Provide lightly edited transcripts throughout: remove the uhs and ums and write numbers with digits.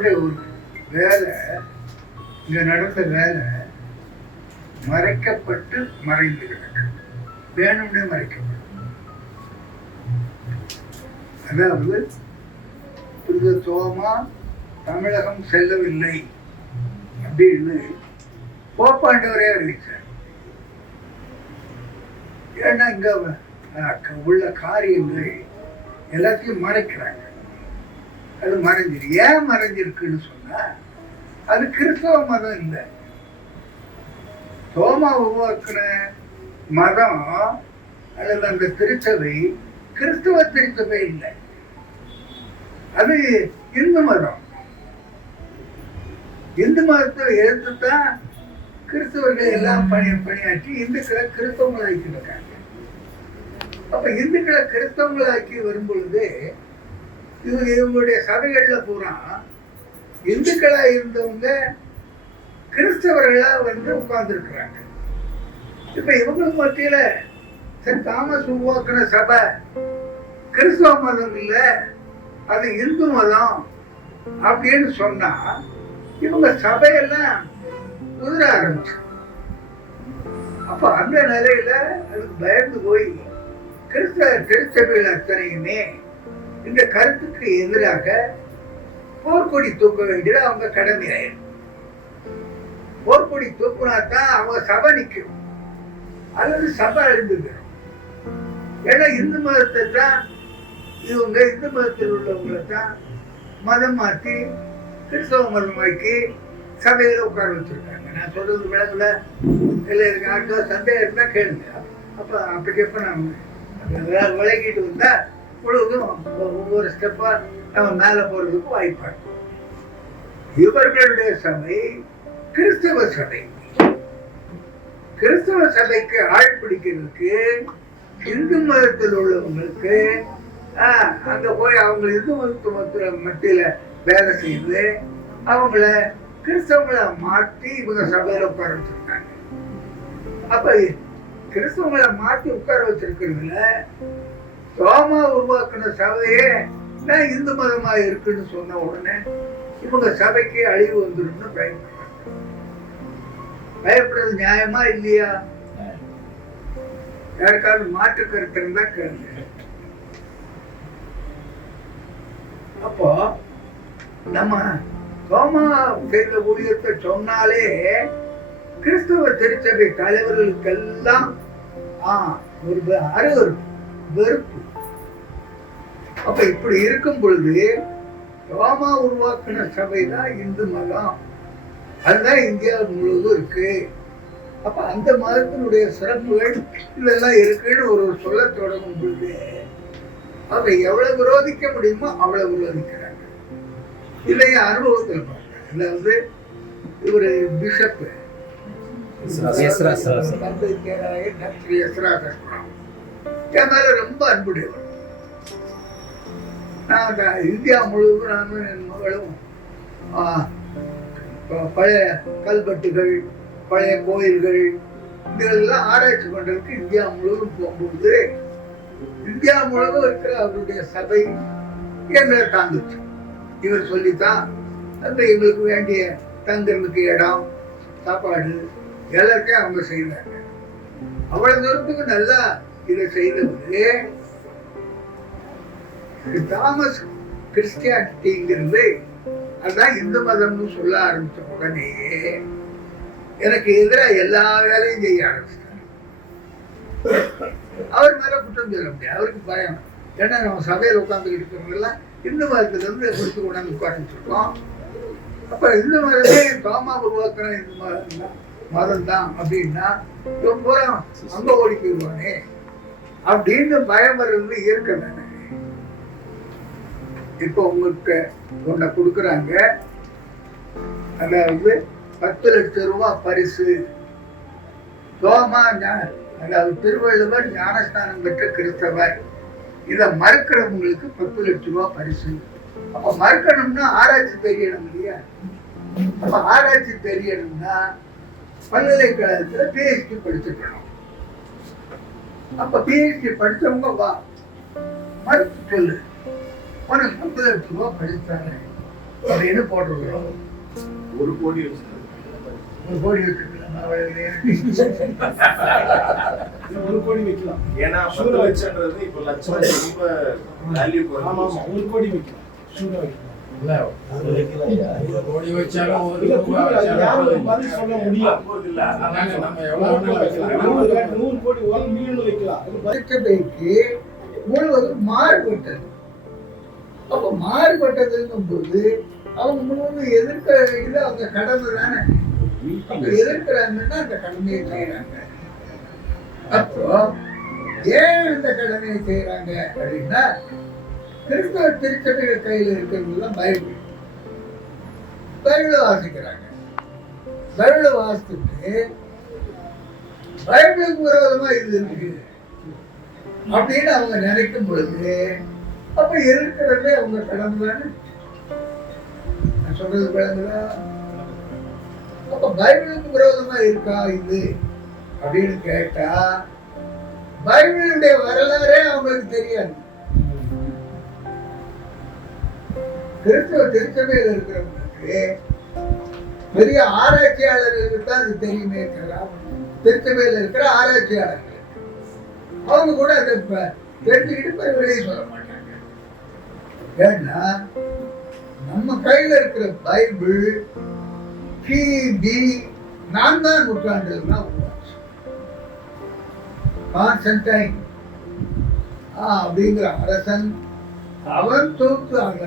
அவருடைய ஒரு வேலை, இங்க நடந்த வேலை மறைக்கப்பட்டு மறைந்து கிடக்கு, வேணும்னே மறைக்கப்படும். அதாவது புனித தோமா தமிழகம் செல்லவில்லை அப்படின்னு போப்பாண்டவரே அறிவிச்சார். ஏன்னா இங்க உள்ள காரியங்கள் எல்லாத்தையும் மறைக்கிறாங்க. அது மறைஞ்சிரு. ஏன் மறைஞ்சிருக்குன்னு சொன்னா அது கிறிஸ்தவ மதம் இல்லை. தோமா உருவாக்குன மதம் அல்லது அந்த திருச்சபை கிறிஸ்தவ திருச்சபை இல்லை, அது இந்து மதம். இந்து மதத்தை எதிர்த்துதான் கிறிஸ்தவர்கள் எல்லாம் பணியாற்றி இந்துக்களை கிறிஸ்தவங்களாக்கி இருக்காங்க. அப்ப இந்துக்களை கிறிஸ்தவங்களாக்கி வரும் பொழுது இவங்களுடைய சபைகள்ல பூரா இந்துக்களா இருந்தவங்க கிறிஸ்தவர்களா உட்கார்ந்து இருக்கிறாங்க. இப்ப இவங்களுக்கு மத்தியில சென்ட் தாமஸ் உருவாக்குன சபை கிறிஸ்தவ மதம் இல்ல, அது இந்து மதம் அப்படின்னு சொன்னா இவங்க சபையெல்லாம் உதிர ஆரம்பிச்சு. அப்ப அந்த நிலையில அதுக்கு பயந்து போய் கிறிஸ்தவ திருச்சபைகள் அத்தனையுமே இந்த கருத்துக்கு எதிராக போர்க்கொடி தூக்க வேண்டியது அவங்க கடமை ஆயிடும். போர்க்கொடி தூக்குனாதான் அவங்க சபை நிற்கும் அல்லது சபை அழிந்துடும். ஏன்னா இந்து மதத்தை தான் இவங்க இந்து மதத்தில் உள்ளவங்களை தான் மதம் மாற்றி கிறிஸ்தவ மதமாக்கி சபையில உட்கார வச்சிருக்காங்க. நான் சொல்றது விளங்குல இல்லை, யாருக்கா சந்தேகம் இருந்தா கேளுங்க. அப்ப அப்படி கேட்ப நம்ம விளக்கிட்டு வந்தா முழுவதும் ஒவ்வொரு ஸ்டெப்பா நம்ம மேல போறதுக்கு வாய்ப்பாங்க. இவர்களுடைய சபை கிறிஸ்தவ சபை. கிறிஸ்தவ சபைக்கு ஆள் பிடிக்கிறதுக்கு இந்து மதத்தில் உள்ளவங்களுக்கு அங்க போய் அவங்க இந்து மதத்து மத்தியில வேலை செய்து அவங்கள கிறிஸ்தவங்களை மாற்றி இவங்க சபையில உட்கார வச்சிருக்காங்க. அப்ப கிறிஸ்தவங்களை மாற்றி உட்கார வச்சிருக்கிறதுல தோமா உருவாக்குன சபையே நான் இந்து மதமா இருக்குன்னு சொன்ன உடனே இவங்க சபைக்கு அழிவு வந்துடும் பயப்படுறாங்க. பயப்படுறது நியாயமா இல்லையா? யாருக்காவது மாற்று கருத்து இருந்தா கேளுங்க. அப்போ நம்ம தோமா செய்த ஊழியத்தை சொன்னாலே கிறிஸ்தவ திருச்சபை தலைவர்களுக்கெல்லாம் ஒரு வெறுப்பு. அப்ப இப்படி இருக்கும் பொழுது தோமா உருவாக்கின சபை தான் இந்து மதம், அதுதான் இந்தியா முழுவதும் இருக்கு. அப்ப அந்த மதத்தினுடைய சிறப்புகள் இதெல்லாம் இருக்குன்னு ஒரு சொல்ல தொடங்கும் பொழுது அதை எவ்வளவு விரோதிக்க முடியுமோ அவ்வளவு விரோதிக்கிறாங்க. இல்லையா அனுபவத்தில் பார்க்க வந்து இவரு பிஷப் என் மேல ரொம்ப அன்புடையவர். நான் இந்தியா முழுவதும் நானும் என் மகளும் பழைய கல்வெட்டுகள், பழைய கோயில்கள் இதெல்லாம் ஆராய்ச்சி பண்றதுக்கு இந்தியா முழுவதும் போகும்போது இந்தியா முழுவதும் இருக்கிற அவருடைய சபை எங்களை தாங்குச்சு. இவர் சொல்லித்தான் அந்த எங்களுக்கு வேண்டிய தங்குறதுக்கு இடம், சாப்பாடு எல்லாத்தையும் அவங்க செய்தாங்க. அவ்வளவு தூரத்துக்கு நல்லா இதை செய்தது தாமஸ் கிறிஸ்டியானிட்டிங்கிறது அதான் இந்து மதம்னு சொல்ல ஆரம்பிச்ச உடனேயே எனக்கு எதிராக எல்லா வேலையும் செய்ய ஆரம்பிச்சிட்டாங்க. அவர் மேல குற்றம் சொல்ல முடியாது, அவருக்கு பயம். ஏன்னா நம்ம சபையில் உட்காந்துக்கிட்டு இருக்கிறவங்கெல்லாம் இந்து மதத்துல இருந்து கொடுத்து கொண்டாந்து உட்காந்துருக்கோம். அப்ப இந்து மதமே தோமா உருவாக்குற இந்து மதம் தான் அப்படின்னா ரொம்ப அங்க ஓடி போயிடுவானே அப்படின்னு பயம் வர்றது இயற்கை தானே. இப்போ உங்களுக்கு ஒன்றை கொடுக்குறாங்க, அதாவது 10 லட்சம் ரூபாய் பரிசு. தோமா அதாவது திருவள்ளுவர் ஞானஸ்தானம் பெற்ற கிறிஸ்தவர், இதை மறுக்கிறவங்களுக்கு 10 லட்சம் ரூபாய் பரிசு. அப்ப மறுக்கணும்னா ஆராய்ச்சி தெரியணும் இல்லையா? அப்ப ஆராய்ச்சி தெரியணும்னா பல்கலைக்கழகத்துல PhD படிச்சிருக்கணும். அப்ப PhD படிச்சவங்க வா மறுத்து சொல்லு, உனக்கு 10 லட்சம் ரூபாய் படிச்சாங்க அப்படின்னு போட்டிருக்கிறோம். 1 கோடி வச்சு 1 கோடி வச்சிருக்கலாம். 1 கோடி வைக்கலாம். ஏன்னா 10 லட்சம்ன்றது இப்போ லட்சம் ரொம்ப வேல்யூ ஆமா ஆமா 1 கோடி வைக்கலாம். ஷூரா வைக்கலாம். இல்ல, அது வைக்கலையா? 1 கோடி வச்சாலும் ஒரு இல்ல, ரூபா வச்சாலும் யாரும் பதில் சொல்ல முடியல. இல்ல அதனால நம்ம எவ்வளவு வேணாலும் வைக்கலாம். 100 கோடி 1 மில்லியன் வைக்கலாம். திருச்சபைக்கு முழுவதும் மாறுபட்டது. அப்ப மாறுபட்டதுங்கும் போது அவங்க முழுவதும் எதிர்க்க இது அவங்க கடமை தானே. அப்ப எதிர்க்கிறாங்கன்னா அந்த கடமையை செய்யறாங்க. அப்போ ஏன் இந்த கடமையை செய்யறாங்க அப்படின்னா, கிறிஸ்தவ திருச்சபைகள் கையில் இருக்கிறதுலாம் பைபிள். பைபிளை வாசிக்கிறாங்க. பைபிளை வாசிச்சுட்டு பைபிளுக்கு விரோதமா இது இருக்கு அப்படின்னு அவங்க நினைக்கும் பொழுது, அப்ப இருக்கிறதே அவங்க கடமை தானே. நான் சொல்றது விளங்குதா? அப்ப பைபிளுக்கு விரோதமா இருக்கா இது அப்படின்னு கேட்டா, பைபிளுடைய வரலாறே அவங்களுக்கு தெரியாது. கிறிஸ்தவ திருச்சபையில் இருக்கிறவங்களுக்கு பெரிய ஆராய்ச்சியாளர்களுக்கு தான் அது தெரியுமே. திருச்சபையில் இருக்கிற ஆராய்ச்சியாளர்கள் அவங்க கூட அதை தெரிஞ்சுக்கிட்டு போய் வெளியே சொல்ல மாட்டாங்க. ஏன்னா நம்ம கையில இருக்கிற பைபிள் கிபி 4ஆம் நூற்றாண்டுல தான் உருவாச்சு. கான்ஸ்டன்டைன் அப்படிங்கிற அரசன் அவன் தொகுத்து அந்த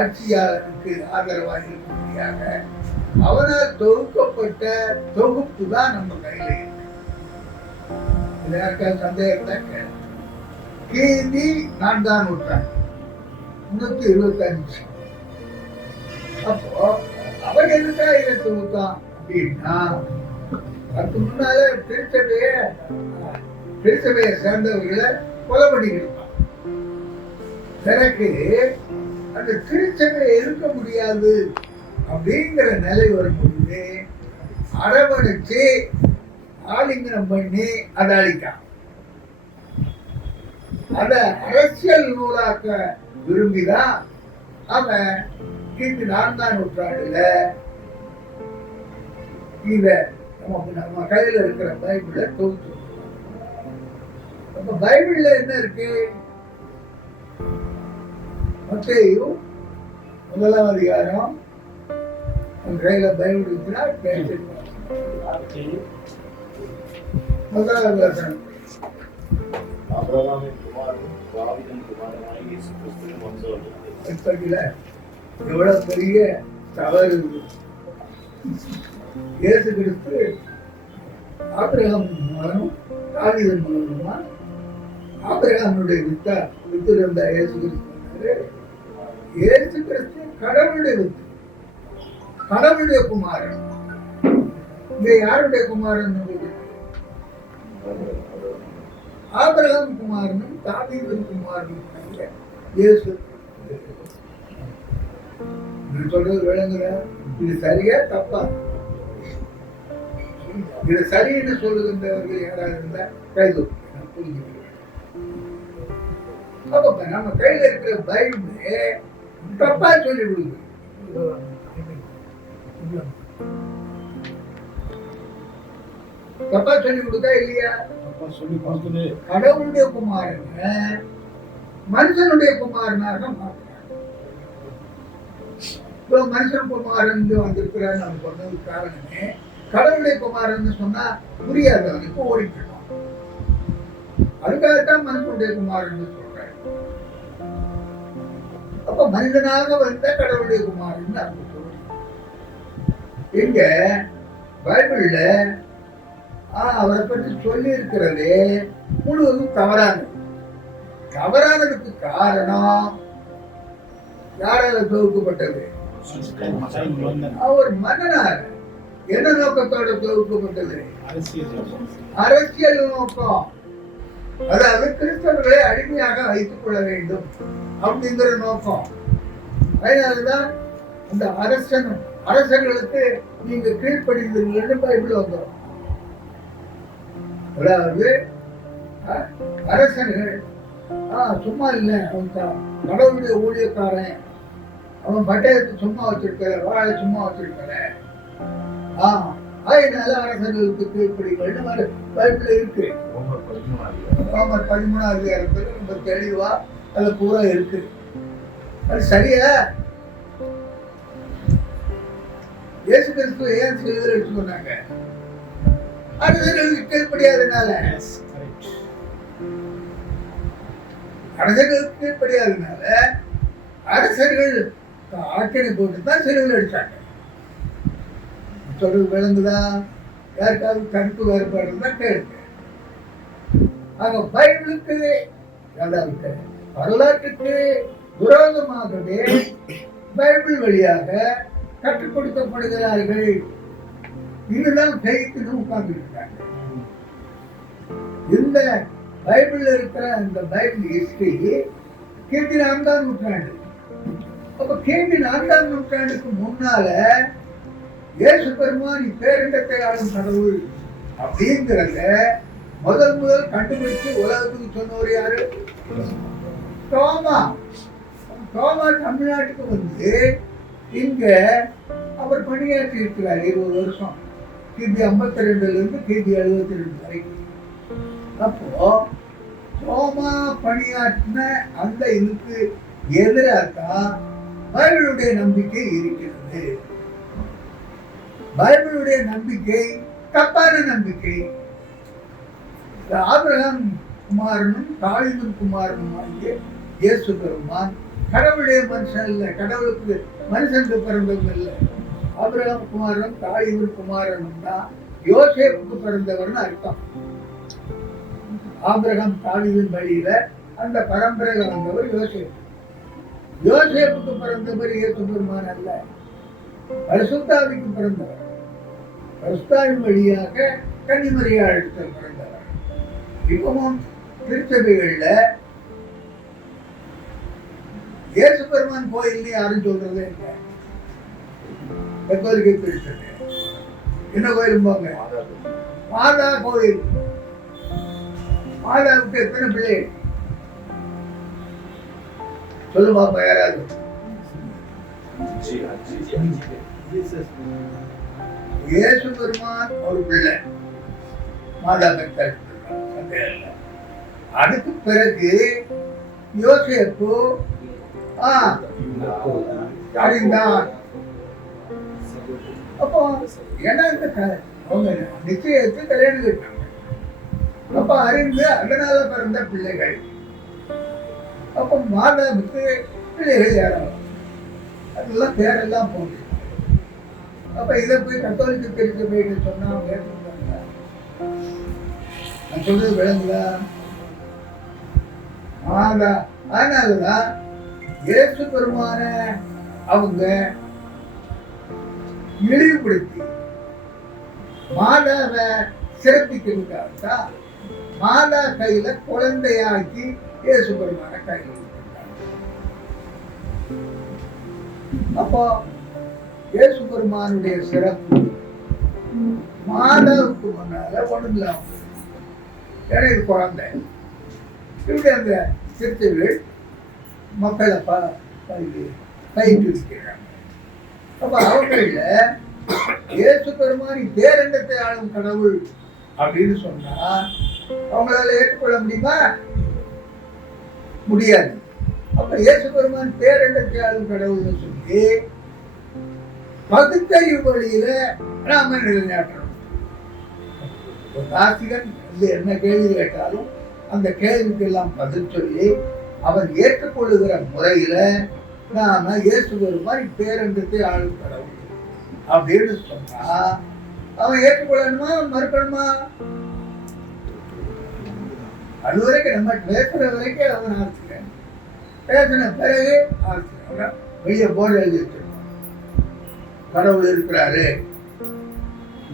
ஆட்சியாளருக்கு ஆதரவாக இருக்கும்படியாக அவனால் தொகுக்கப்பட்ட தொகுப்பு தான் நம்ம கையில இருக்கு. சந்தேகம் தான் கேள்வி. கிபி 4ஆம் நூற்றாண்டு 325. அப்போ அவன் எதுக்காக இதை தொகுத்தான் அப்படின்னா, அதுக்கு முன்னால திருச்சபையை சேர்ந்தவர்களை கொலை பண்ணிக்கிட்டான். எனக்கு அந்த திருச்சபையை இருக்க முடியாது அப்படிங்கிற நிலை வரும்பொழுது அரவணைச்சு ஆலிங்கனம் பண்ணி அதை அழிக்கான். அத அரசியல் நூலாக்க விரும்பிதான் அவன் கிபி 4ஆம் நூற்றாண்டுல இத நம்ம கையில இருக்கிற பைபிளை தொகுத்து. அப்ப பைபிள்ல என்ன இருக்கு? மத்தேயு 1ஆம் அதிகாரம் கையில பைபிள் இருக்கிறார். 1ஆவது வசனம். ஆபிரகாமின் குமாரனும் தாவீதின் குமாரனாகிய இயேசு கிறிஸ்துவின் வம்சவழியிலே. எவ்வளவு பெரிய தவறு! இயேசு கிறிஸ்து ஆபிரகாம் மகனும் தாவீதின் மகனுமா? ஆபிரகாமுடைய வித்து இருந்த இயேசு கிறிஸ்து, இயேசு கிறிஸ்து கடவுளுடைய வித்து, கடவுளுடைய குமாரன். இங்க யாருடைய குமாரன்? ஆபிரகாம் குமாரனும் தாவீதின் குமாரனும் இயேசு. சொல்றது விளங்குற? இது சரியா தப்பா? இது சரின்னு சொல்லுகின்றவர்கள் யாராவது இருந்தா கைது புரிஞ்சுக்கிறேன். அப்ப நம்ம கையில இருக்கிற பைபிள் தப்பா சொல்லி விடுது. தப்பா சொல்லி கொடுத்தா இல்லையா? கடவுளுடைய குமாரன் மனுஷனுடைய குமாரனாக மாற்ற. இப்போ மனுஷன் குமாரன் வந்திருக்கிறார் நம்ம சொன்னது காரணமே, கடவுளுடைய குமாரன் சொன்னா புரியாது, அவனுக்கு ஓடிக்கணும். அதுக்காகத்தான் மனுஷனுடைய குமாரன் சொல்றேன். அப்ப மனிதனாக வந்த கடவுளுடைய குமாரன் அர்த்தம் சொல்றேன். இங்க பைபிள்ல அவரை பற்றி சொல்லி இருக்கிறது முழுவதும் தவறானது. தவறானதுக்கு காரணம் யாரால தொகுக்கப்பட்டது? அவர் மன்னனார். என்ன நோக்கத்தோட தொகுக்கப்பட்டது? அரசியல் நோக்கம். அதாவது கிறிஸ்தவர்களை அடிமையாக வைத்துக் கொள்ள வேண்டும் அப்படிங்கிற நோக்கம். அதனாலதான் அந்த அரசர்களுக்கு நீங்க கீழ்ப்படிந்தீர்கள் பைபிள் வந்துடும். அதாவது அரசர்கள் சும்மா இல்லை, கடவுளுடைய ஊழியக்காரன் அவன் பட்டயத்தை சும்மா வச்சிருக்கல, வாழை சும்மா வச்சிருக்கல. அதனால அரசர்களுக்கு கீழ்ப்படிகள் பைபிள்ல இருக்கு. ரோமர் 13 அதிகாரத்துல ரொம்ப தெளிவா அது பூரா இருக்கு. அது சரியா? இயேசு கிறிஸ்து ஏன் சிலுவையில் எடுத்துக்கொண்டாங்க? அரசர்களுக்கு கீழ்ப்படியாதனால. அரசர்களுக்கு கீழ்ப்படியாதனால அரசர்கள் ஆட்சியை போட்டுதான் சிலுவையில் அடிச்சாங்க. சொல்றது விளங்குதா? யாருக்காவது கருத்து வேறுபாடு தான் கேளுங்க. ஆக பைபிளுக்கு, அதாவது வரலாற்றுக்கு விரோதமாகவே பைபிள் வழியாக கற்றுக் கொடுக்கப்படுகிறார்கள். இதுதான் கைத்துன்னு உட்கார்ந்து இருக்காங்க. இந்த பைபிள் இருக்கிற அந்த பைபிள் ஹிஸ்டரி கிபி 4ஆம் நூற்றாண்டு. அப்ப கிபி 4ஆம் நூற்றாண்டுக்கு முன்னால இயேசு பெருமான் இப்பேரண்டத்தை ஆளும் கடவுள் அப்படிங்கிறத முதல் கண்டுபிடிச்சு உலகத்துக்கு சொன்னவர் யாரு? தோமா. தோமா தமிழ்நாட்டுக்கு வந்து இங்க அவர் பணியாற்றி இருக்கிறார் 20 வருஷம். கிபி 52 இருந்து கிபி 72 வரைக்கும். அப்போ தோமா பணியாற்றின அந்த இதுக்கு எதிராகத்தான் பைபிளுடைய நம்பிக்கை இருக்கிறது. பைபிளுடைய நம்பிக்கை தப்பான நம்பிக்கை. ஆபிரகாம் குமாரனும் தாவீதின் குமாரனும் ஆகிய இயேசு பெருமான் கடவுளுடைய மனுஷன் இல்லை, கடவுளுக்கு மனுஷனுக்கு பிறந்தவங்க இல்லை. ஆபிரகாம் குமாரனும் தாவீதின் குமாரனும் தான் யோசேப்புக்கு பிறந்தவர்னு அர்த்தம். ஆபிரகாம் தாவீதின் வழியில அந்த பரம்பரையில வந்தவர் யோசேப்பு. யோசேப்புக்கு பிறந்தவர் இயேசு பெருமான் அல்ல, பரிசுத்தாவிக்கு பிறந்தவர். பரிசுத்தாவின் வழியாக கன்னிமரியாளிடத்தில் பிறந்தவர். இப்பவும் திருச்சபைகள்ல இயேசு பெருமான் கோயில் யாரும் சொல்றதே இல்லை. கத்தோலிக்க திருச்சபை என்ன கோயில் போங்க? மாதா கோயில். மாதாவுக்கு எத்தனை பிள்ளை சொல்லு பாப்பா யாராவது? இயேசு பெருமான் ஒரு பிள்ளை, மாதா பெற்றார். அதுக்கு பிறகு யோசேப்பு அறிந்தான். அப்போ என்ன அவங்க நிச்சயத்து கல்யாணம் கேட்டாங்க. அப்ப அறிந்து அதனால பிறந்த பிள்ளைகள். அப்ப மாதாவுக்கு பிள்ளைகள் யாரும் அதெல்லாம் பேரெல்லாம் போகுது. அப்ப இதை போய் கத்தோலிக்க திருச்சபைன்னு சொன்னா ஏற்றுக்கொண்டாங்க. நான் சொல்றது விளங்குதா? அதனாலதான் இயேசு பெருமான அவங்க இழிவுபடுத்தி மாதாவை சிறப்பிக்கிறதுக்காக மாதா கையில குழந்தையாக்கி இயேசு பெருமான கையில். அப்போ இயேசு பெருமானுடைய சிறப்பு மாதாவுக்கு முன்னால ஒண்ணுலாம். ஏன்னா இது குழந்தை. இப்படி அந்த சிறுத்தைகள் மக்களை பயிற்றுவிக்கிறாங்க. அப்ப அவங்கள இயேசு பெருமான் பேரண்டத்தை ஆளும் கடவுள் அப்படின்னு சொன்னா அவங்களால ஏற்றுக்கொள்ள முடியுமா? முடியாது. அப்ப இயேசு பெருமான் பேரண்டத்தை ஆளும் கடவுள்னு சொல்லி பகுத்தறிவு வழியில நாம நிலைநாட்டணும். நாஸ்திகன் என்ன கேள்வி கேட்டாலும் அந்த கேள்விக்கு எல்லாம் பதில் சொல்லி அவன் ஏற்றுக்கொள்ளுகிற முறையில நாம இயேசு பெருமான் பேரண்டத்தை ஆளும் கடவுள் அப்படின்னு சொன்னா அவன் ஏற்றுக்கொள்ளணுமா மறுக்கணுமா? அது வரைக்கும் நம்ம பேசுற வரைக்கும் அவன் ஆசிரியன், பேசின பிறகு ஆசிரியன் வெளியே போர்டு எழுதி வச்சிருக்கான். கடவுள் இருக்கிறாரு,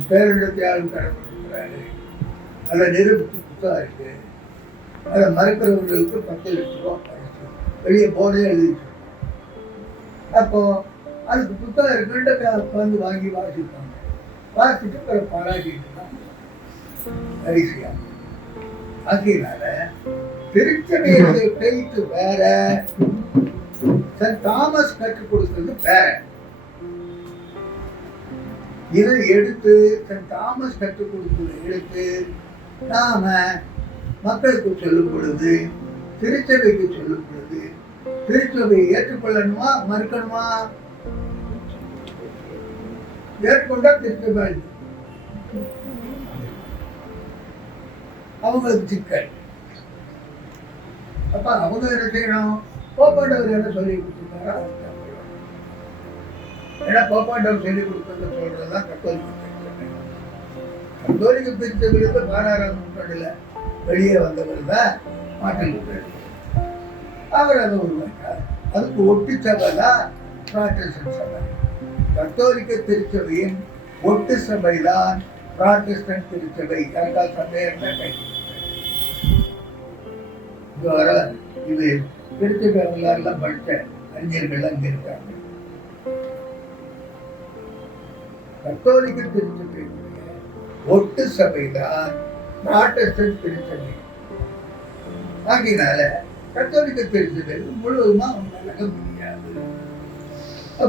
பேரண்டத்தை ஆளும் கடவுள் இருக்கிறாரு, அதை நிரூபித்து புத்தகம் இருக்கு. அதை மறுக்கிறவர்களுக்கு 10 லட்சம் ரூபாய் வெளியே போர்டே எழுதிட்டு. அப்போ அதுக்கு புத்தகம் இருக்குன்ட்டு வந்து வாங்கி வாசிப்பாங்க. வாசிட்டு பிற பாராட்டிட்டு அரிசியா ஆக்கியனால திருச்சபையுடைய பேச்சு வேற, சென்ட் தாமஸ் கற்றுக் கொடுத்தது வேற. இதை எடுத்து சென்ட் தாமஸ் கற்றுக் கொடுத்ததை எடுத்து நாம மக்களுக்கு சொல்லும் பொழுது, திருச்சபைக்கு சொல்லும் பொழுது, திருச்சபையை ஏற்றுக்கொள்ளணுமா மறுக்கணுமா? ஏற்கொண்டா திருச்சபை அவங்களுக்கு சிக்கல். அப்ப அவங்க என்ன செய்யணும்? போப்பாண்டவர் என்ன சொல்லி கொடுத்துருக்காரோ ஏன்னா போப்பாண்டவர் சொல்லி கொடுக்கறது சொல்றதுதான் கத்தோலிக்க கத்தோலிக்க திருச்சபையிலிருந்து 16ஆம் நூற்றாண்டுல வெளியே வந்தவர் தான் மார்ட்டின் லூத்தர். அவர் அதை உருவாக்கினார். அதுக்கு ஒட்டு சபை தான் புராட்டஸ்டன்ட் சபை. கத்தோலிக்க திருச்சபையின் ஒட்டு சபைதான் புராட்டஸ்டன்ட் திருச்சபை. யாருக்கால் சந்தேகம் கை இது திருச்சபை வரலாறுலாம் படித்த அறிஞர்கள் அங்க இருக்காங்க. கத்தோலிக்க திருச்சபை ஒட்டு சபைதான் புராட்டஸ்டன்ட் திருச்சபை. ஆகினால கத்தோலிக்க திருச்சபை முழுவதுமா விலக முடியாது.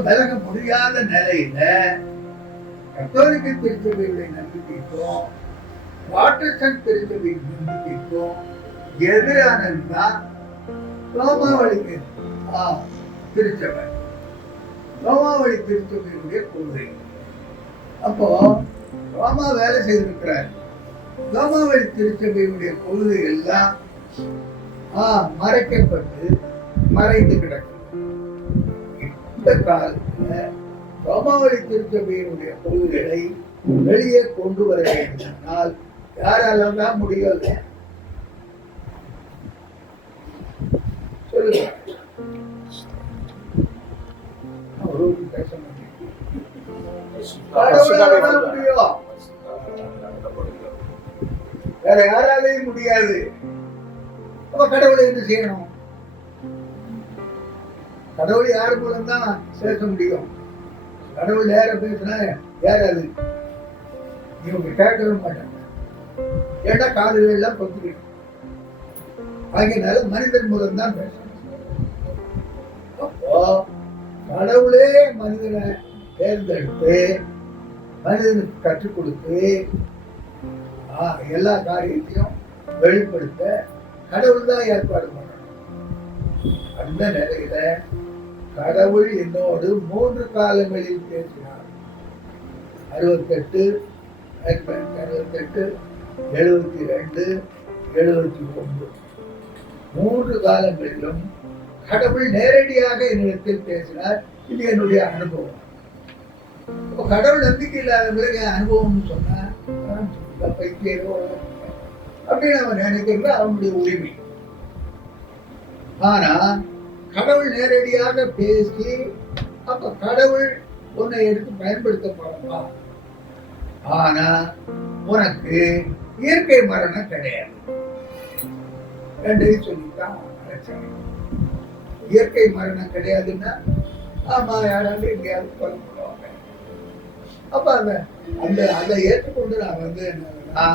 விலக முடியாத நிலையில கத்தோலிக்க திருச்சபையுடைய நம்பிக்கைக்கும் புராட்டஸ்டன்ட் திருச்சபையின் நம்பிக்கைக்கும் எதிரானதுதான் ரோமாவளி திருச்சபை, ரோமாவளி திருச்சபையுடைய கொள்கை. அப்போ ரோமா வேலை செய்திருக்கிறார். ரோமாவளி திருச்சபையுடைய கொள்கை எல்லாம் மறைக்கப்பட்டு மறைந்து கிடக்கும். இந்த காலத்துல ரோமாவளி திருச்சபையினுடைய கொள்கைகளை வெளியே கொண்டு வர வேண்டுமானால் யாராலும் தான் முடியாது. சொல்லுங்க. பேச முடியும், வேற யாராலையும் முடியாது. அப்ப கடவுளை என்ன செய்யணும்? கடவுள் யாரு மூலம் தான் பேச முடியும்? கடவுள் யார பேசினா யாராவது இவங்க கேட்கவே மாட்டாங்க. ஏன்னா காதுகள் எல்லாம் பொத்துக்கிட்டு ஆகியனால மனிதன் மூலம் தான் பேசணும். அப்போ கடவுளே மனிதனை தேர்ந்தெடுத்து மனிதனுக்கு கற்றுக் கொடுத்து எல்லா காரியத்தையும் வெளிப்படுத்த கடவுள் தான் ஏற்பாடு பண்ணணும். அந்த நிலையில கடவுள் என்னோடு 3 காலங்களில் பேசினார். 68, 68, 72, 79 3 காலங்களிலும் கடவுள் நேரடியாக என்னிடத்தில் பேசினார். இது என்னுடைய அனுபவம். கடவுள் நம்பிக்கை இல்லாதவங்களுக்கு அனுபவம்னு சொன்னா அப்படின்னு அவன் நினைக்கிறது அவனுடைய உரிமை. ஆனா கடவுள் நேரடியாக பேசி அப்ப கடவுள் உன்னை எடுத்து பயன்படுத்த போறா. ஆனா உனக்கு இயற்கை மரணம் கிடையாது. ரெண்டையும் சொல்லித்தான் இயற்கை மரணம் கிடையாதுன்னா ஆமா யாராவது எங்கேயாவது கொலை பண்ணுவாங்க. அப்ப அதை ஏற்றுக்கொண்டு நான் என்னன்னா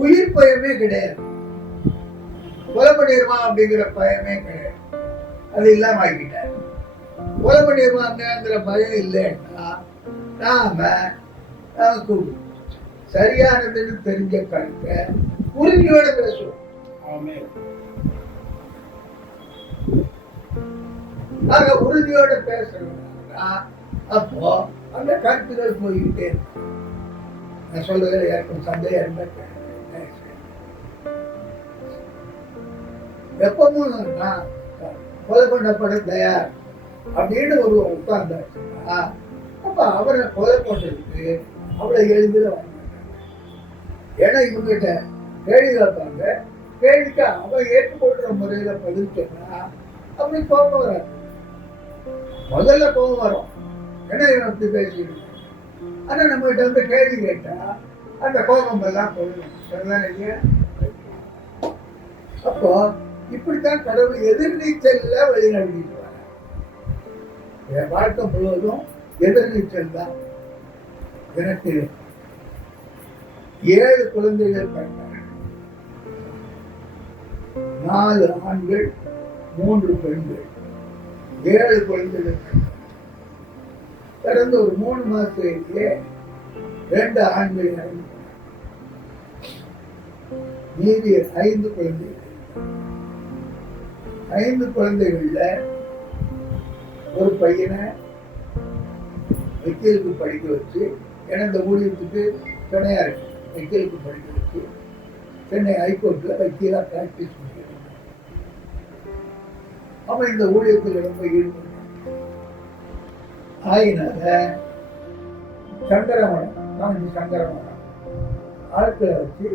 உயிர் பயமே கிடையாது. கொலை பண்ணிடுமா அப்படிங்கிற பயமே கிடையாது. அது இல்லாம ஆக்கிட்டாரு. கொலை பண்ணிடுவாங்கிற பயம் இல்லைன்னா நமக்கு சரியானதுன்னு தெரிஞ்ச கருத்தை உறுதியோட பேசுவோம். ஆக உறுதியோட பேசணும்னா அப்போ அந்த கருத்துக்கள் போய்கிட்டே இருக்கு. நான் சொல்றதுல யாருக்கும் சந்தேகம் இருந்தா எப்பவும் நான் கொலை பண்ணப்பட தயார் அப்படின்னு ஒரு உட்கார்ந்தாச்சுன்னா அப்ப அவரை கொலை பண்றதுக்கு அவளை எளிதில் வாங்க மாட்டாங்க. ஏன்னா இவங்கிட்ட கேள்வி கேட்பாங்க. கேள்விக்கு அவன் ஏற்றுக்கொள்ற முறையில பதில் சொன்னா அப்படி கோபம் வராது. முதல்ல கோபம் வரும், ஏன்னா இவன் அப்படி பேசிட்டு. ஆனா நம்ம கிட்ட வந்து கேள்வி கேட்டா அந்த கோபம் எல்லாம் போயிடும். சரிதானே இல்லையா? அப்போ இப்படித்தான் கடவுள் எதிர்நீச்சல்ல வழிநடத்திட்டு வர. என் வாழ்க்கை முழுவதும் எதிர்நீச்சல் தான். எனக்கு 7 குழந்தைகள் பிறந்தார்கள். 4 ஆண்கள் 3 பெண்கள். 7 குழந்தைகள் பிறந்த ஒரு 3 மாசத்திலேயே 2 ஆண்கள் இறந்து போனாங்க. மீதி 5 குழந்தைகள். 5 குழந்தைகள்ல ஒரு பையனை வக்கீலுக்கு படிக்க வச்சு, ஏன்னா இந்த ஊழியத்துக்கு துணையா இருக்கு, வக்கீலுக்கு படிக்க வச்சு சென்னை ஹைகோர்ட்ல வக்கீலா பிராக்டிஸ் பண்ணிட்டு அவன் இந்த ஊழியத்தில் ரொம்ப ஈடுபட்டான். ஆயினால சங்கரமணம் ஆட்களை வச்சு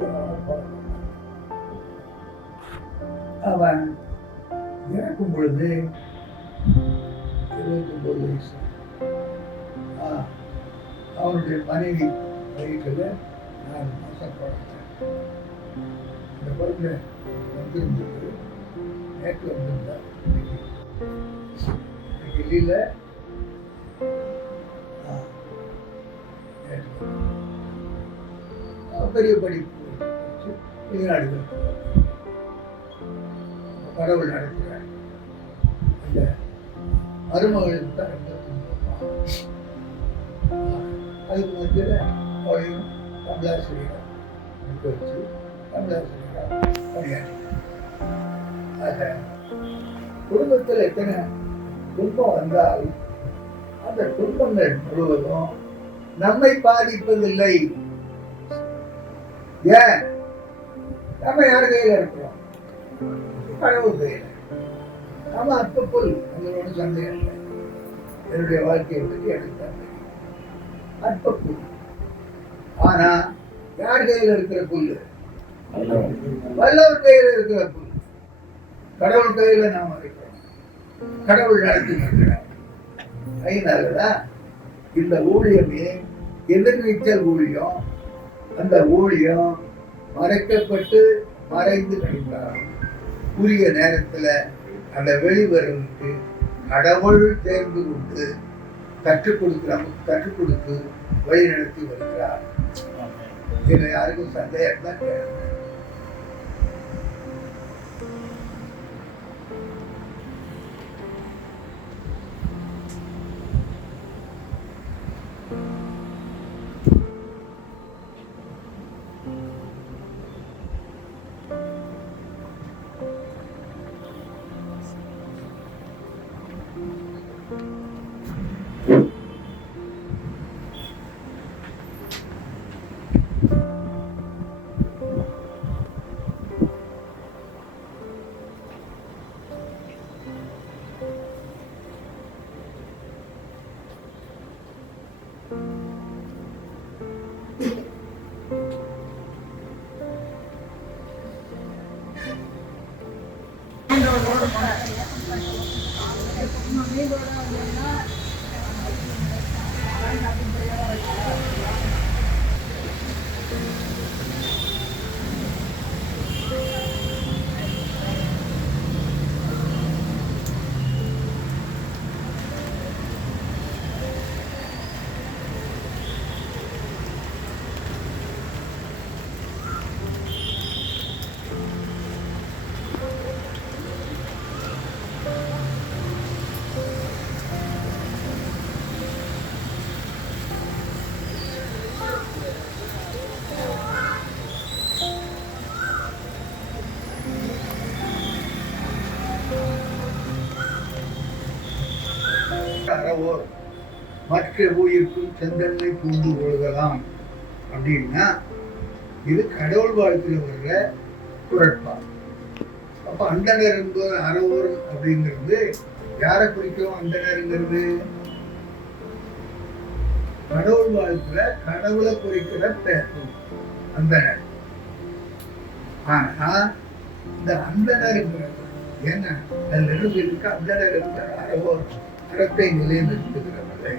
அவன் இறக்கும் பொழுது 29 வயசு. அவனுடைய மனைவி வயிற்றுல 4 மாசம் குழந்தை. இந்த குழந்தை வந்திருந்தது, நேற்று வந்திருந்தார். டெல்லியில பெரிய படிப்பு வெளிநாடுகள் கடவுள் நடத்துகிறார். அந்த மருமகளுக்கு தான் ரொம்ப துன்பம். அதுக்கு மத்தியில் அவளையும் கமலாசிரியர் வச்சு கமலாசிரியர் பணியாற்றினார். ஆக குடும்பத்தில் எத்தனை துன்பம் வந்தால் அந்த துன்பங்கள் முழுவதும் நம்மை பாதிப்பதில்லை. ஏன்? நம்ம யார் கையில இருக்கிறோம்? கடவுள் கையில. நம்ம அற்ப புல், அதோட சந்தேகம் இல்லை. என்னுடைய வாழ்க்கையை பற்றி எனக்கு தான் தெரியும். அற்ப புல். ஆனா யார் கையில இருக்கிற புல்? வல்லவர் கையில இருக்கிற புல். கடவுள் கையில நாம் இருக்கிறோம். கடவுள் நடத்தி இருக்கிறார். அதனாலதான் இந்த ஊழியமே எதிர்நீச்சல் ஊழியம். அந்த ஊழியம் மறைக்கப்பட்டு மறைந்து கிடைத்தார். உரிய நேரத்துல அந்த வெளிவரவுக்கு கடவுள் தேர்ந்து கொண்டு கற்றுக் கொடுத்து வழி நடத்தி வருகிறார். இதுல யாருக்கும் சந்தேகம் தான் கேட்க. அறவோர் மற்ற உயிர்க்கும் செந்தன்மை பூண்டு ஒழுகலாம் அப்படின்னா இது கடவுள் வாழ்க்கையில் வர்ற குரட்பா. அப்ப அந்தனர் என்பது அறவோர் அப்படிங்கிறது யாரை குறிக்கும்? அந்தனருங்கிறது கடவுள் வாழ்க்கையில கடவுளை குறிக்கிற பேர் அந்தனர். ஆனா இந்த அந்தனருங்கிறது என்ன? அதுல இருந்து இருக்கு அந்தனர் என்பது அறவோர், அறத்தை நிலைநிறுத்துகிறவர்களை.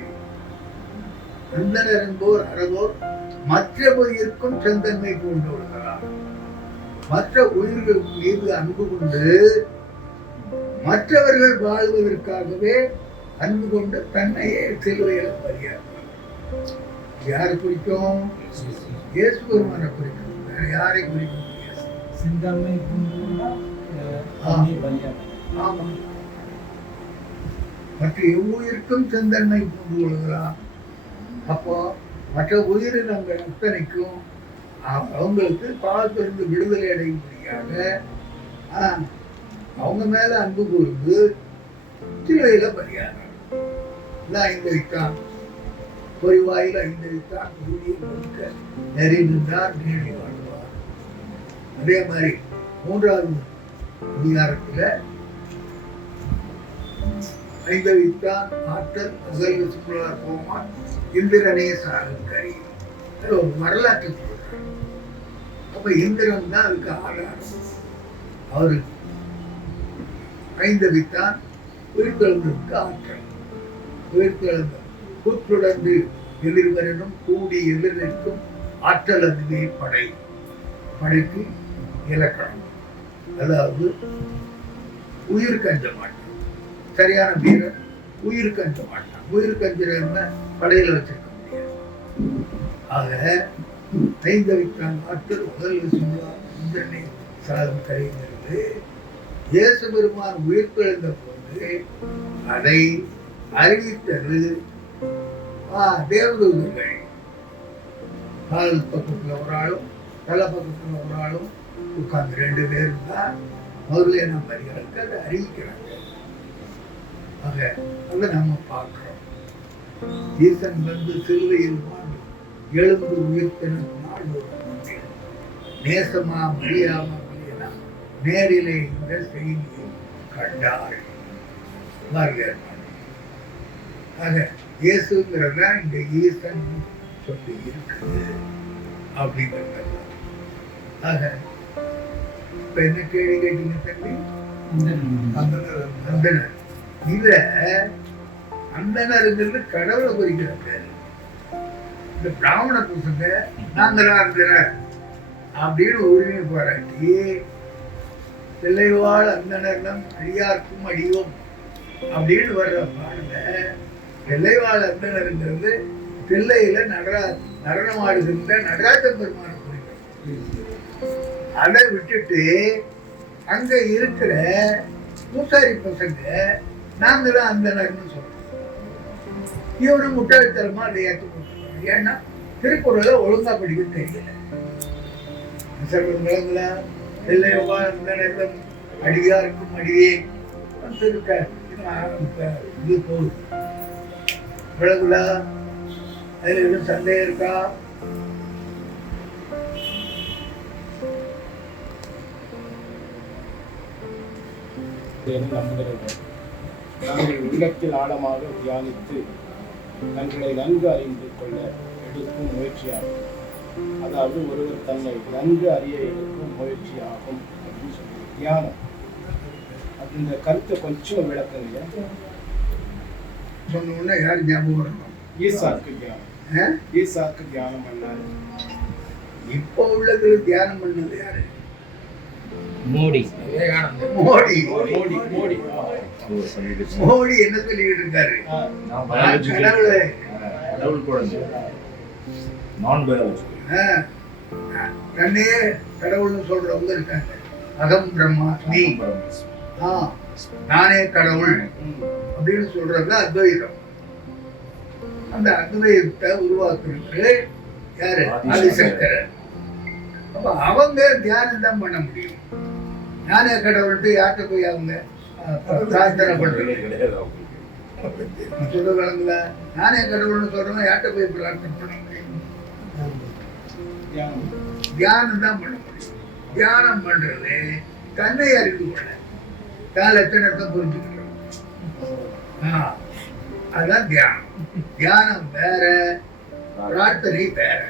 அந்தனர் என்போர் அறவோர் மற்ற உயிர்க்கும் செந்தன்மை கொண்டு வருகிறார். மற்ற உயிர்கள் மீது அன்பு கொண்டு மற்றவர்கள் வாழ்வதற்காகவே அன்பு கொண்டு தன்னையே சிலுவையில பலியாக்குவார். யாரை குறிக்கும்? இயேசு பெருமானை குறிக்கும். வேற யாரை குறிக்கும்? சிந்தன்மை ஆமா. மற்ற எவ்வுயிருக்கும் செந்தன்மை கொண்டு கொள்கிறான். அப்போ மற்ற உயிரினங்கள் அத்தனைக்கும் அவங்களுக்கு பாவத்திலிருந்து விடுதலை அடையும்படியாக அவங்க மேல அன்பு கூர்ந்து சிலுவையில பலியாகிறார். ஐந்தரித்தான் பொறிவாயில் ஐந்தரித்தான் கூடிய கொடுக்க நெறி நின்றார் நீடி வாழ்வார். அதே மாதிரி 3வது அதிகாரத்துல ஐந்தரித்தான் ஆற்றல் அகல் சுற்றுலார் போமான் இந்திரனே சாகும் கரி. ஒரு வரலாற்று சொல்றார். அப்ப இந்திரன் தான் அதுக்கு ஆதாரம். அவரு ஐந்தரித்தான் உயிர்த்தெழுந்ததுக்கு ஆற்றல். உயிர்த்தெழுந்த கூற்றுடந்து எதிர்வரனும் கூடி எதிர்நிற்கும் ஆற்றல் அதுவே படை. படைக்கு இலக்கணம். அதாவது உயிருக்கு அஞ்ச மாட்டான். சரியான வீரர் உயிருக்கு அஞ்ச மாட்டான். உயிருக்கு அஞ்சுறதுன்னா படையில வச்சிருக்க முடியாது. ஆக ஐந்தவித்தான் ஆற்றல் உடல் இந்திரனை சாதம் கரைகிறது. இயேசு பெருமான் உயிர்த்தெழுந்த போது அதை அறிவித்தது தேவதூதர்கள். கால் பக்கத்துல ஒரு ஆளும் தலை பக்கத்துல ஒரு ஆளும் உட்கார்ந்து 2 பேரும் தான் முதல்ல மரியாதைக்கு அதை அறிவிக்கிறாங்க. ஆக அதை நம்ம பார்க்கிறோம். ஈசன் வந்து சிலுவையில் வாழ்ந்து எழுந்து உயிர்த்தன நாள் நேசமா மரியாமா நேரிலே இந்த செய்தியை கண்டார். ஆக இயேசுங்கிறத இந்த ஈசன் சொல்லி இருக்குது அப்படிங்கிறது. ஆக இப்ப என்ன கேள்வி கேட்டீங்க தம்பி? அந்தனர். இத அந்தனருங்கிறது கடவுளை குறிக்கிறாங்க. இந்த பிராமண பசங்க நாங்களாம் அந்தனர் அப்படின்னு உரிமை பாராட்டி பிள்ளைவாழ் அந்தனர்னம் அடியார்க்கும் அடியோம் அப்படின்னு வர்ற பாடல பிள்ளைவாழ் அந்தனருங்கிறது பிள்ளையில நடனம் ஆடுகின்ற நடராஜ பெருமான குறிப்பிடும். அதை விட்டுட்டு அங்க இருக்கிற பூசாரி பசங்க நாங்களாம் அந்தனர்னு சொல்றோம். இவனு முட்டாள்தனமா அதை ஏற்றுக்கொண்டு. ஏன்னா திருக்குறளை ஒழுங்கா படிக்க தெரியல. விளங்குலா அடியாருக்கும் அடியே இது போகுது. விளங்குலா அதுல எதுவும் சந்தேகம் இருக்கா? நாங்கள் உள்ளத்தில் ஆழமாக தியானித்து தங்களை நன்கு அறிந்து கொள்ள எடுக்கும் முயற்சியாகும். அதாவது ஒருவர் தன்னை நன்கு அறிய எடுக்கும் முயற்சியாகும் அப்படின்னு சொல்லி தியானம். இந்த கருத்தை கொஞ்சம் விளக்குங்க. சொன்ன உடனே யார் ஞாபகம் வரணும்? ஈசாக்கு தியானம். ஈசாக்கு தியானம் பண்ணாரு. இப்போ உள்ளது தியானம் பண்ணது யாரு? மோடி. மோடி மோடி என்ன சொல்லிட்டு இருக்காரு? கடவுள் குழந்தை நான் பயாலஜி தன்னே கடவுள்னு சொல்றவங்க இருக்காங்க. அகம் பிரம்மாஸ்மி, நானே கடவுள் அப்படின்னு சொல்றது அத்வைதம். அந்த அத்வைதத்தை உருவாக்குறது யாரு? ஆதிசங்கரர். அப்ப அவங்க தியானம் தான் பண்ண முடியும். நானே கடவுள்ட்டு யார்கிட்ட போய் அவங்க பிரார்த்தனை பண்றது சொல்லுவாங்கள? நானே கடவுள்னு சொல்றவங்க யார்கிட்ட போய் பிரார்த்தனை பண்ண முடியும்? தியானம் தான் பண்ண முடியும். தியானம் பண்றது தன்னை அறிந்து கொள்ள, தான் லட்சணத்தை புரிஞ்சுக்கிறோம். அதுதான் தியானம். தியானம் வேற, பிரார்த்தனை வேற.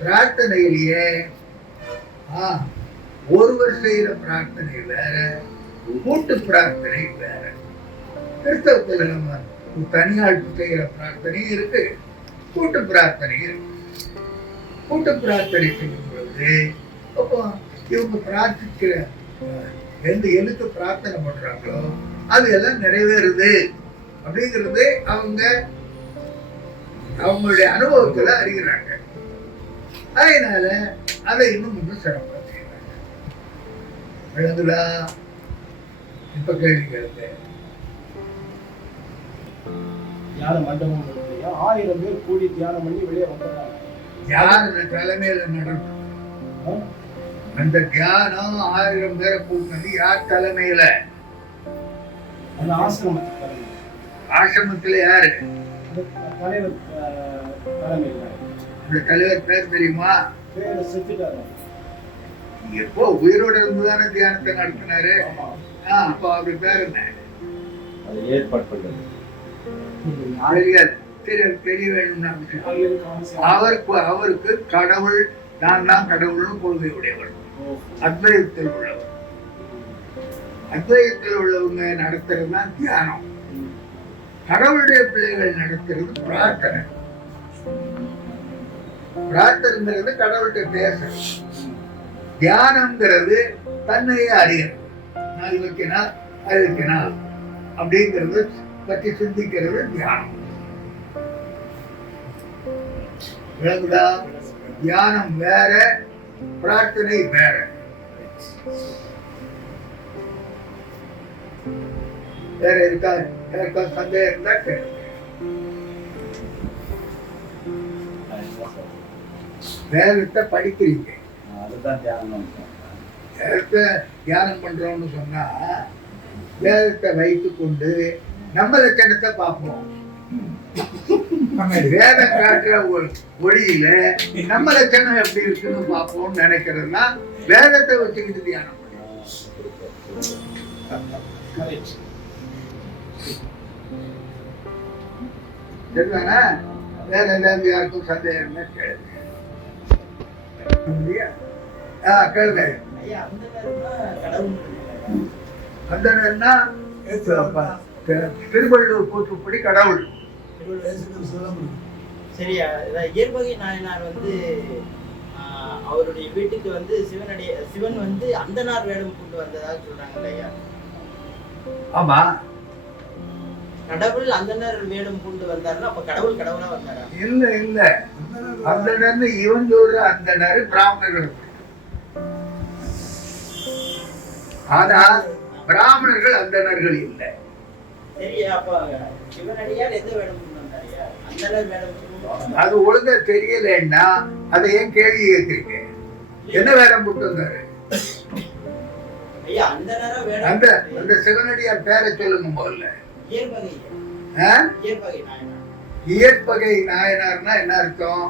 பிரார்த்தனையிலேயே ஒருவர் செய்யற பிரார்த்தனை வேற, கூட்டு பிரார்த்தனை வேற. கிறிஸ்தவத்துல நம்ம தனியாள் செய்யற பிரார்த்தனை இருக்கு, கூட்டு பிரார்த்தனை இருக்கு. கூட்டு பிரார்த்தனை செய்யும் பொழுது அப்போ இவங்க பிரார்த்திக்கிற எந்த எழுத்து பிரார்த்தனை பண்றாங்களோ அது எல்லாம் நிறைவேறுது அப்படிங்கிறது அவங்களுடைய அனுபவத்துல அறிகிறாங்க. அதனால அதை இன்னும் கொஞ்சம் சிறப்பாக செய்யறாங்க. விளங்குதா? இப்ப கேள்வி கேளுங்க. தியான மண்டபம் இல்லையா 1000 பேர் கூடி தியானம் பண்ணி வெளியே வந்தாங்க. யார் அந்த தலைமையில நடக்கும்? அந்த தியானம் 1000 பேரை கூட்டினது யார் தலைமையில? அந்த ஆசிரமத்துக்கு தலைமை. ஆசிரமத்துல யாரு தலைவர் தலைமையில். அந்த தலைவர் பேர் தெரியுமா? பேரை செத்துட்டாரு. எப்போ உயிரோட இருந்துதானே தியானத்தை நடத்தினாரு. அப்போ அவரு பேர் என்ன? அது ஏற்பாடு பண்ணது தெரியாது. தெரிய வேணும்னா அவருக்கு கடவுள் நான் தான் கடவுள்னு கொள்கை உடையவர், அத்வைதத்தில் உள்ளவர். அத்வைதத்தில் உள்ளவங்க நடத்துறது தான் தியானம். கடவுளுடைய பிள்ளைகள் நடத்துறது பிரார்த்தனை. பிரார்த்தனைங்கிறது கடவுள்கிட்ட பேசுறது. தியானம்ங்கிறது தன்னையே அறியறது. நான் இது வைக்கணும் அது வைக்கணும் அப்படிங்கிறது பற்றி சிந்திக்கிறது தியானம். விளங்குதா? தியானம் வேற, பிரார்த்தனை வேற. வேற இருக்கா? யாருக்கா சந்தேகம் இருந்தா கேளுங்க. வேதத்தை படிக்கிறீங்க, அதுதான் தியானம். வேதத்தை தியானம் பண்றோம்னு சொன்னா வேதத்தை வைத்துக் கொண்டு நம்ம லட்சணத்தை பார்ப்போம். வேதம் காட்டுற ஒளியில நம்ம லட்சணம் எப்படி இருக்குன்னு பார்ப்போம்னு நினைக்கிறதுனா வேதத்தை வச்சுக்கிட்டு தியானம் பண்ணுவோம். சரிதானா? வேற ஏதாவது யாருக்கும் சந்தேகம்னா கேளுங்க. கேளுங்க. அந்தனா திருவள்ளுவர் கூற்றுப்படி கடவுள். சரியா? இயற்பகை நாயனார் அவருடைய வீட்டுக்கு சிவன் அந்தனார் வேடம் கொண்டு வந்ததாக சொல்றாங்க இல்லையா? ஆமா, கடவுள் அந்தனர் வேடம் கொண்டு வந்தாருன்னா அப்ப கடவுள் கடவுளா வந்தாரா? இல்ல அந்தனர் இவன் சொல்ற அந்தனர் பிராமணர்கள். ஆனா பிராமணர்கள் அந்தனர்கள் இல்லை. சரியா? அப்ப சிவனடியார் எந்த வேடம் கொண்டு வந்தாரியா? அந்தனர் வேடம். அது ஒழுங்கா தெரியலன்னா அதை ஏன் கேள்வி கேட்கிறீங்க? என்ன வேடம் போட்டு வந்தாரு? ஐயா அந்தனரா வேடம். அந்த சிவனடியார் பேரை சொல்லுங்க முதல்ல. இயற்பகை நாயனார்னா என்ன அர்த்தம்?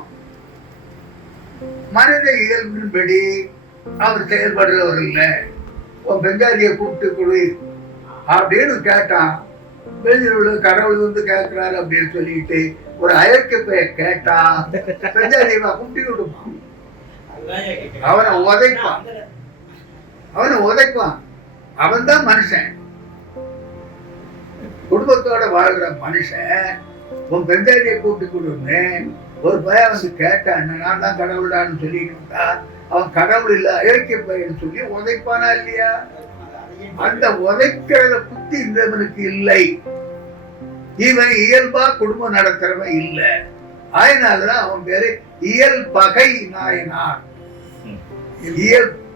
மனித இயல்பின்படி அவர் செயல்படுறவர் இல்ல. பெங்காலிய கூப்பிட்டு கொடு அப்படின்னு கேட்டான். வெளியில் உள்ள கடவுள் கேட்கிறாரு அப்படின்னு சொல்லிட்டு ஒரு அயற்க பெயர் கேட்டான். பெங்காலியவா கூப்பிட்டு கொடுப்பான். அவனை உதைப்பான். அவன் தான் மனுஷன். குடும்பத்தோட வாழ்ற மனுஷன் உன் பெஞ்சாதியை கூப்பிட்டு கொடுன்னு ஒரு பையன் கேட்டான். நான் தான் கடவுளான்னு சொல்லிட்டு இருந்தா அவன் கடவுள் இல்ல இயற்கை பையன் சொல்லி உதைப்பானா இல்லையா? அந்த உதைக்கிறத புத்தி இந்தவனுக்கு இல்லை. இவன் இயல்பா குடும்பம் நடத்துறவன் இல்லை. அதனாலதான் அவன் பேரு இயல்பகை நாயனார்.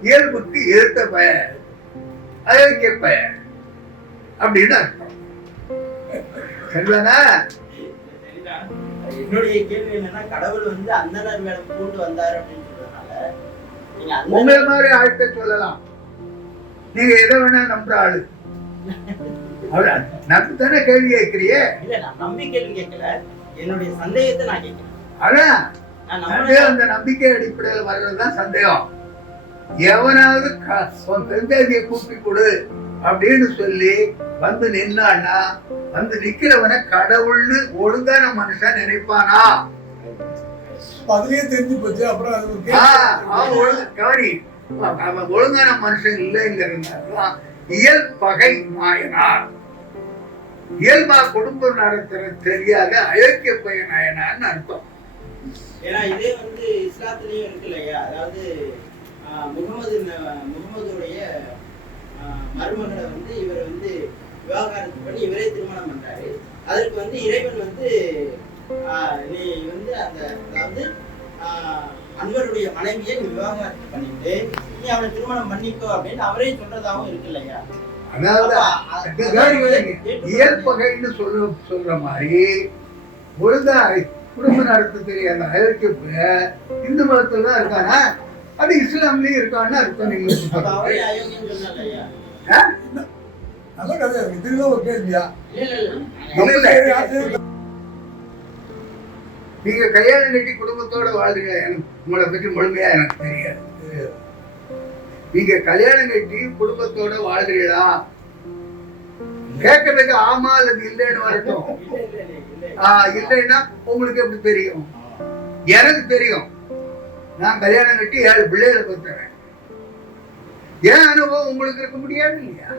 இயல்புக்கு எதிர்த்த பெயர் இயற்கை பெயர் அப்படின்னு அர்த்தம். என்னுடைய கேள்வி என்னன்னா, கடவுள் அந்தனர் வேடம் கொண்டு வந்தாரு அப்படின்னு சொல்றதுனால உங்களை மாதிரி ஆழ்த்த சொல்லலாம். நீங்க எதை வேணா நம்புற ஆளு. நம்பித்தானே கேள்வி கேட்கிறியே? இல்ல, நான் நம்பி கேள்வி கேட்கல, என்னுடைய சந்தேகத்தை நான் கேட்கிறேன். அதான் அந்த நம்பிக்கை அடிப்படையில் வர்றதுதான் சந்தேகம். எவனாவது பெஞ்சாதியை கூப்பிட்டு கொடு அப்படின்னு சொல்லி நின்னான்னா நிக்கிறவனை கடவுள்னு ஒழுங்கான மனுஷன் நினைப்பானா? அதுலயே தெரிஞ்சு போச்சு. அப்புறம் அவன் ஒழுங்கான மனுஷன் இல்லைங்கிறதுனால இயல்பகை நாயனார். இயல்பா குடும்பம் நடத்துற தெரியாத அயோக்கிய பைய நாயனார்னு அர்த்தம். ஏன்னா இதே இஸ்லாத்திலயும் இருக்கு இல்லையா? அதாவது முகமதுடைய மருமகளை இவர் விவாகரத்து பண்ணி இவரே திருமணம் பண்றாரு. அதற்கு இறைவன் நீ அதாவது அன்பருடைய மனைவியை நீ விவாகரத்து பண்ணிட்டு நீ அவனை திருமணம் பண்ணிக்கோ அப்படின்னு அவரே சொல்றதாகவும் இருக்கு இல்லையா? அதாவது இயற்பகைன்னு சொல்ற மாதிரி ஒழுங்கா குடும்பம் நடத்த தெரியாத அயோக்கிய இந்து மதத்துல தான் இருக்கானா, அது இஸ்லாம்லயும் இருக்கான்னு அர்த்தம். நீங்க அப்ப அவரே அயோக்கியன்னு சொன்னாங்க ஐயா. ஆ? நல்ல கதை. இதுதான் ஒரு கேள்வியா? இல்ல இல்ல. நீங்க கல்யாணம் கட்டி குடும்பத்தோட வாழ்றீங்க, உங்களை பற்றி முழுமையா எனக்கு தெரியாது. நீங்க கல்யாணம் கட்டி குடும்பத்தோட வாழ்றீங்களா கேட்கறதுக்கு ஆமா அல்லது இல்லைன்னு வரட்டும். இல்லைன்னா உங்களுக்கு எப்படி தெரியும்? எனக்கு தெரியும். நான் கல்யாணம் கட்டி 7 பிள்ளைகளை பெற்றேன். ஏன் அனுபவம் உங்களுக்கு இருக்க முடியாது இல்லையா?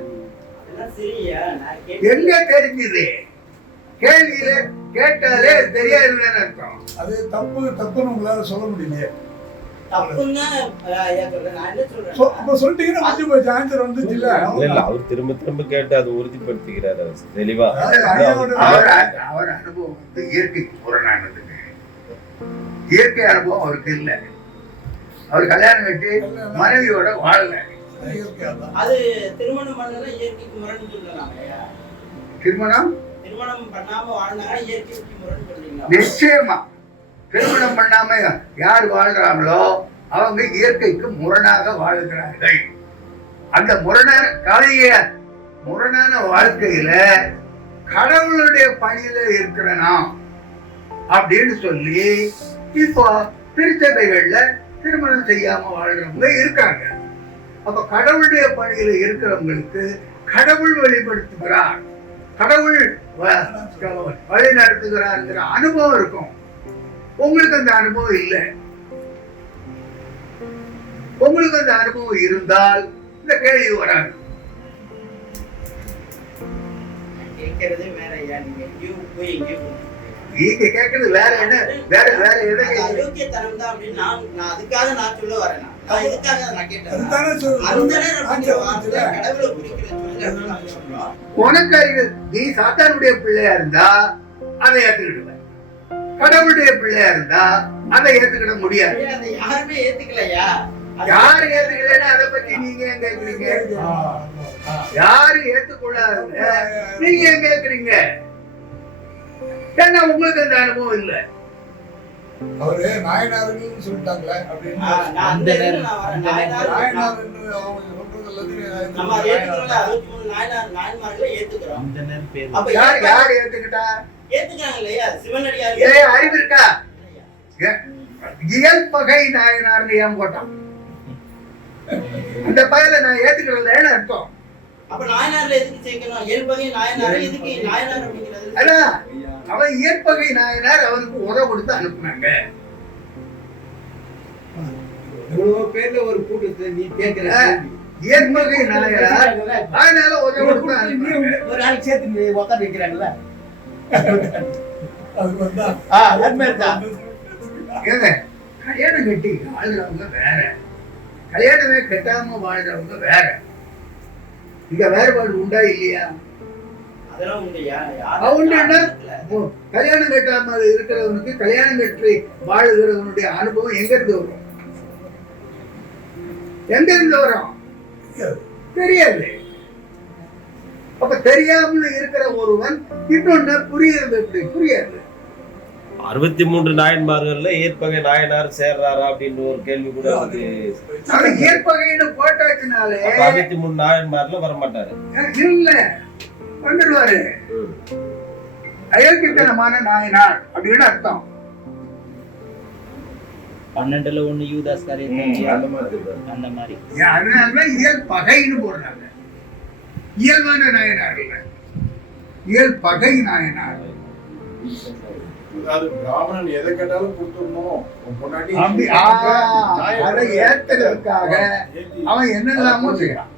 எங்க தெரிஞ்சது? கேள்வியில கேட்டாலே தெரியாதுன்னு அர்த்தம். அது தப்புன்னு உங்களால சொல்ல முடியலையே. அப்ப சொல்லிட்டீங்கன்னா முடிஞ்சு போச்சு. ஆன்சர் வந்துச்சு இல்ல. இல்ல அவர் திரும்ப திரும்ப கேட்டு அதை உறுதிப்படுத்திக்கிறாரு தெளிவா. அவர் அனுபவம் வந்து இயற்கைக்கு புறனானது. இயற்கை அனுபவம் அவருக்கு இல்ல. அவர் கல்யாணம் கட்டி மனைவியோட வாழல. அது திருமணம் பண்ணல இயற்கைக்கு முரண் சொல்லலாம். திருமணம் பண்ணாம வாழ்ந்தாங்கன்னா இயற்கைக்கு முரண் சொல்றீங்களா? நிச்சயமா திருமணம் பண்ணாம யார் வாழ்றாங்களோ அவங்க இயற்கைக்கு முரணாக வாழ்கிறார்கள். அந்த முரணான வாழ்க்கையில கடவுளுடைய பணியில இருக்கிறனா அப்படின்னு சொல்லி இப்போ திருச்சபைகள்ல திருமணம் செய்யாம வாழ்றவங்க இருக்காங்க. அப்ப கடவுளுடைய பணியில இருக்கிறவங்களுக்கு கடவுள் வெளிப்படுத்துகிறார், கடவுள் வழி நடத்துகிறாருங்கிற அனுபவம் இருக்கும். உங்களுக்கு அந்த அனுபவம் இல்லை. உங்களுக்கு அந்த அனுபவம் இருந்தால் இந்த கேள்வி வராது. நீங்க கேட்கறது வேற என்ன? வேற எதை அயோக்கியத்தனம் தான் அப்படின்னு நான் அதுக்காக நான் சொல்ல வரேன். உனக்கு அறிவு. நீ சாத்தானுடைய பிள்ளையா இருந்தா அதை ஏத்துக்கிடுவேன். கடவுளுடைய பிள்ளையா இருந்தா அதை ஏத்துக்கிட முடியாது. யாருமே ஏத்துக்கலையா? யாரு ஏத்துக்கலன்னா அதை பத்தி நீங்க ஏன் கேக்குறீங்க? யாரு ஏத்துக்கொள்ளாத நீங்க ஏன் கேக்குறீங்க? ஏன்னா உங்களுக்கு அந்த அனுபவம் இல்லை. அவரு நாயனாருன்னு சொல்லிட்டாங்களே அப்படின்னு யார் ஏத்துக்கிட்டா? அறிவு இருக்கா? இயல்பகை நாயனார்னு ஏன் போட்டான்? அந்த பயில நான் ஏத்துக்கிறேன்னு அர்த்தம். அவன் இயற்பகை நாயனார் அவனுக்கு உதவ கொடுத்து அனுப்புனாங்க. இவ்வளவு பேர்ல ஒரு கூட்டத்தை நீ கேட்கிற இயற்பகை நாயனார் அதனால உதவ கொடுத்து அனுப்புனாங்க. ஒரு ஆள் சேர்த்து உட்காந்து வைக்கிறாங்கல்ல. கல்யாணம் கட்டி வாழ்றவங்க வேற, கல்யாணமே கட்டாம வாழ்றவங்க வேற. இங்க வேறுபாடு உண்டா இல்லையா? கல்யாணம் கட்டாம இருக்கிறவனுக்கு கல்யாணம் கட்டி வாழுகிறவனுடைய அனுபவம் எங்க இருந்து வரும்? எங்க இருந்து வரும்? தெரியாது. அப்ப தெரியாமல் இருக்கிற ஒருவன் இன்னொன்னு புரியுறது எப்படி? புரியாது. 63 நாயன்மார்கள்ல ஏற்பகை நாயனார் சேர்றாரா அப்படின்னு ஒரு கேள்வி கூட இருக்கு. ஏற்பகைன்னு போட்டாச்சுனாலே 63 நாயன்மார்ல வரமாட்டாரு. இல்ல, வந்துடுவாரு. அயோக்கியத்தனமான நாயனார் அப்படின்னு அர்த்தம். 12ல 1 யூதாஸ் அந்த மாதிரி. அதனாலதான் இயல் பகைன்னு போடுறாங்க. இயல்பான நாயனார் இல்ல, இயல் பகை நாயனார். பிராமணன் எதை கேட்டாலும் கொடுத்துடணும். அதை ஏத்துறதுக்காக அவன் என்னெல்லாமோ செய்யறான்.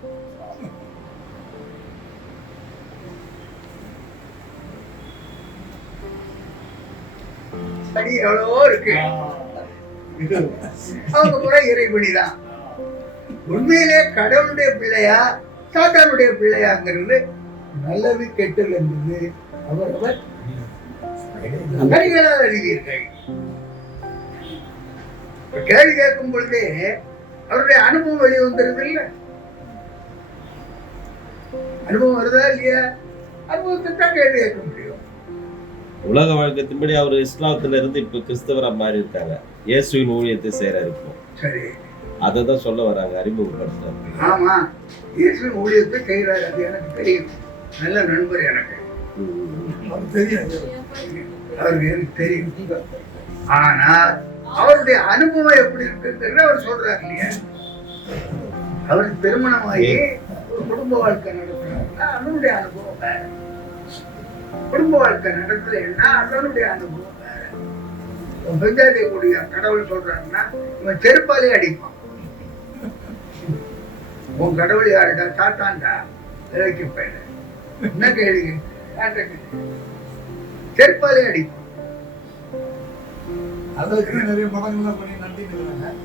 எவ்வளவோ இருக்கு. அவங்க கூட இறைவனிதான். உண்மையிலே கடவுளுடைய பிள்ளையா சாத்தானுடைய பிள்ளையாங்கிறது நல்லது கெட்டது என்பது அவரவர் அறிவீர்கள். கேள்வி கேட்கும் பொழுதே அவருடைய அனுபவம் வெளியே வந்துருது இல்ல? அனுபவம் வருதா இல்லையா? அனுபவத்தை தான் கேள்வி கேட்க முடியும். உலக வழக்கத்தின்படி அவர் இஸ்லாத்துல இருந்து இப்ப கிறிஸ்தவரா மாறி இருக்காங்க. இயேசுவின் ஊழியத்தை செய்யறாரு இப்போ. சரி, அதை தான் சொல்ல வராங்க, அறிமுகப்படுத்துறாரு. ஆமா, இயேசுவின் ஊழியத்தை செய்கிறாரு, அது எனக்கு தெரியும். நல்ல நண்பர் எனக்கு, அது தெரியும். அவருக்கு எனக்கு தெரியும். ஆனால் அவருடைய அனுபவம் எப்படி இருக்குங்கிறத அவர் சொல்றாரு இல்லையா? அவருக்கு திருமணமாகி ஒரு குடும்ப வாழ்க்கை நடத்துறாருன்னா அதனுடைய அனுபவம் வேற. குடும்ப வாழ்க்கை நடத்தலைன்னா அதனுடைய அனுபவம் வேற. பெஞ்சாதியக்கூடிய கடவுள் சொல்றாருன்னா இவன் செருப்பாலே அடிப்பான். உன் கடவுள் யாருடா? சாத்தான்டா, விலைக்கு போயிட. என்ன கேள்வி? செருப்பாலே அடிப்பான். அதற்கு நிறைய படங்கள்லாம் பண்ணி நட்டிட்டு இருக்காங்க.